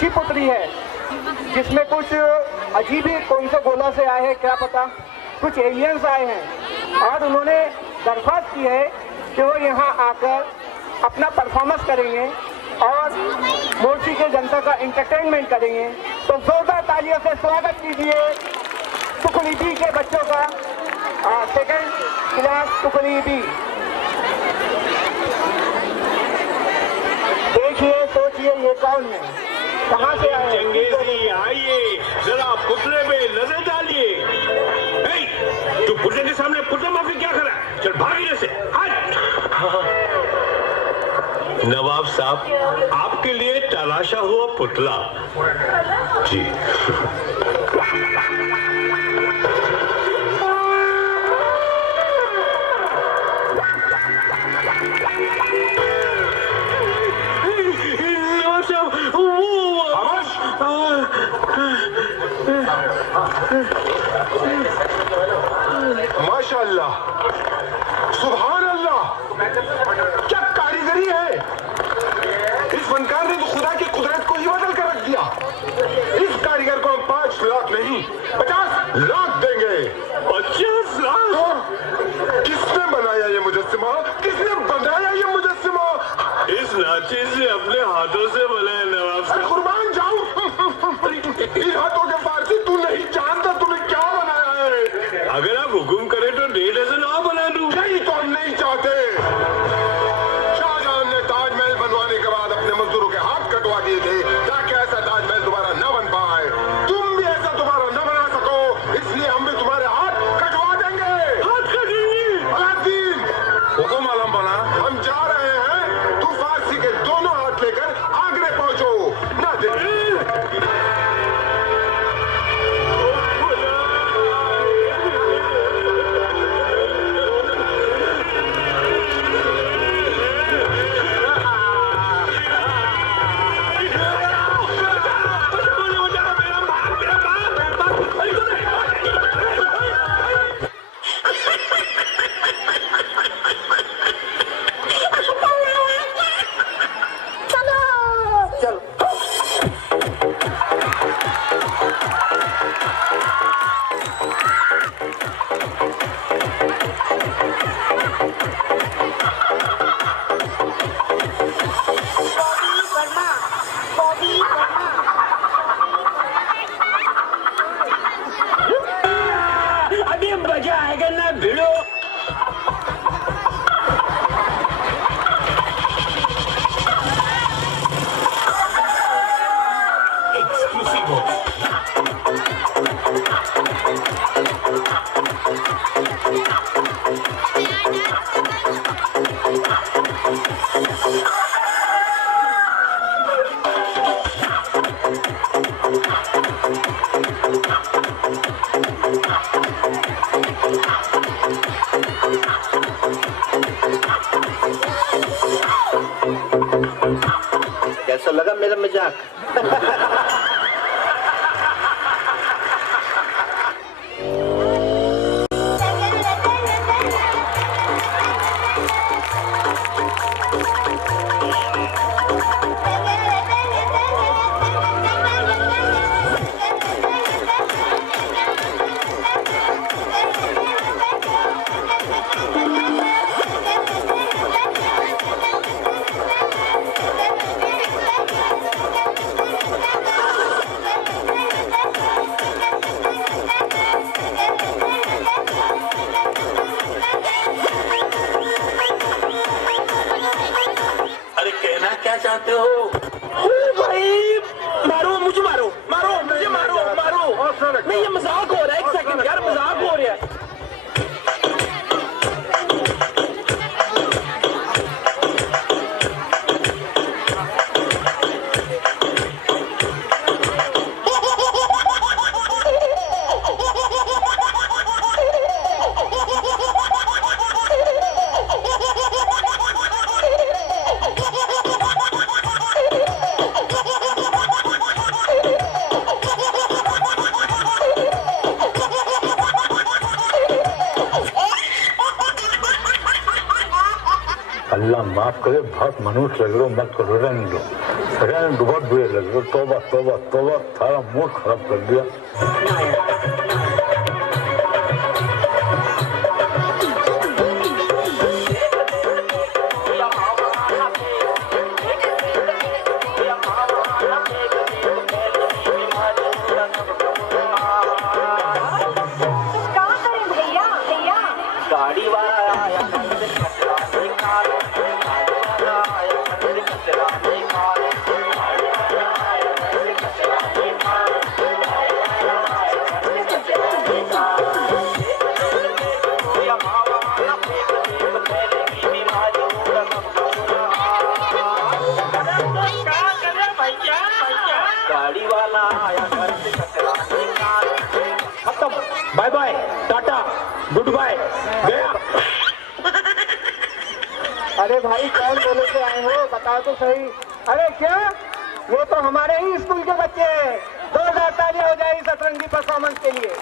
अच्छी पुतली है जिसमें कुछ अजीब ही कौन से गोला से आए हैं क्या पता, कुछ एलियंस आए हैं और उन्होंने दरख्वास्त की है कि वो यहाँ आकर अपना परफॉर्मेंस करेंगे और मोर्ची के जनता का एंटरटेनमेंट करेंगे। तो जोरदार तालियों से स्वागत कीजिए टुकड़ी बी के बच्चों का, सेकंड क्लास टुकड़ी बी। देखिए सोचिए ये कौन है, कहाँ से आए? चंगेजी आइए जरा पुतले में नजर डालिए। तू पुतले के सामने पुतला माफी क्या कर रहा है? चल भाग इधर से, हट। नवाब साहब आपके लिए तलाशा हुआ पुतला जी। माशाअल्लाह, सुभान अल्लाह, क्या कारीगरी है। इस फनकार ने तो खुदा की कुदरत को ही बदल कर रख दिया। इस कारीगर को हम 5 लाख नहीं 50 लाख देंगे। 50 लाख? किसने बनाया ये मुजस्सिमा? किसने बनाया ये मुजस्सिमा? इस नाचे से अपने हाथों से बनाया नवाब साहब। कुर्बान जाऊं इन हाथों के फारसी तू नहीं जानता तूने क्या बनाया है। अगर आप हुक्म करें तो 1.5 डज़न और बना दूं। नहीं तो हम नहीं चाहते। शाहजहां ने ताजमहल बनवाने के बाद अपने मजदूरों के हाथ कटवा दिए थे ताकि ऐसा ताजमहल दोबारा न बन पाए। तुम भी ऐसा दोबारा न बना सको, इसलिए हम भी तुम्हारे हाथ कटवा देंगे। हाथ कटेंगे? अलादीन हुकुम आलम बना, हम जा रहे हैं। तू फारसी के दोनों हाथ लेकर आगरे पहुंचो। ना दे कैसा लगा मेरा मजाक? क्या चाहते हो? भाई मारो मुझे, मारो मारो मुझे, मारो मारो। नहीं ये मजाक हो रहा है, एक सेकंड यार, मजाक हो रहा है। माफ करे, बहुत मनुष्य लग रहे हो, मत करो, रहने दो, बहुत बुरे लग रहे हो। तौबा तौबा तौबा, सारा मूड खराब कर दिया। गाड़ी वाला आया कचरा निकाल, गाड़ी वाला आया कचरा निकाल, गाड़ी वाला आया कचरा निकाल, गाड़ी वाला आया कचरा निकाल। या मावा ना फेंक दे, फैलेगी बीमारी पूरा क्या करे भैया, गाड़ी वाला आया कचरा निकाल। खत्म, bye bye, ta ta, goodbye, गया। अरे भाई कौन बोले से आए हो, बताओ तो सही। अरे क्या, वो तो हमारे ही स्कूल के बच्चे हैं। 2000 तालियां हो जाएगी सतरंगी परफॉर्मेंस के लिए।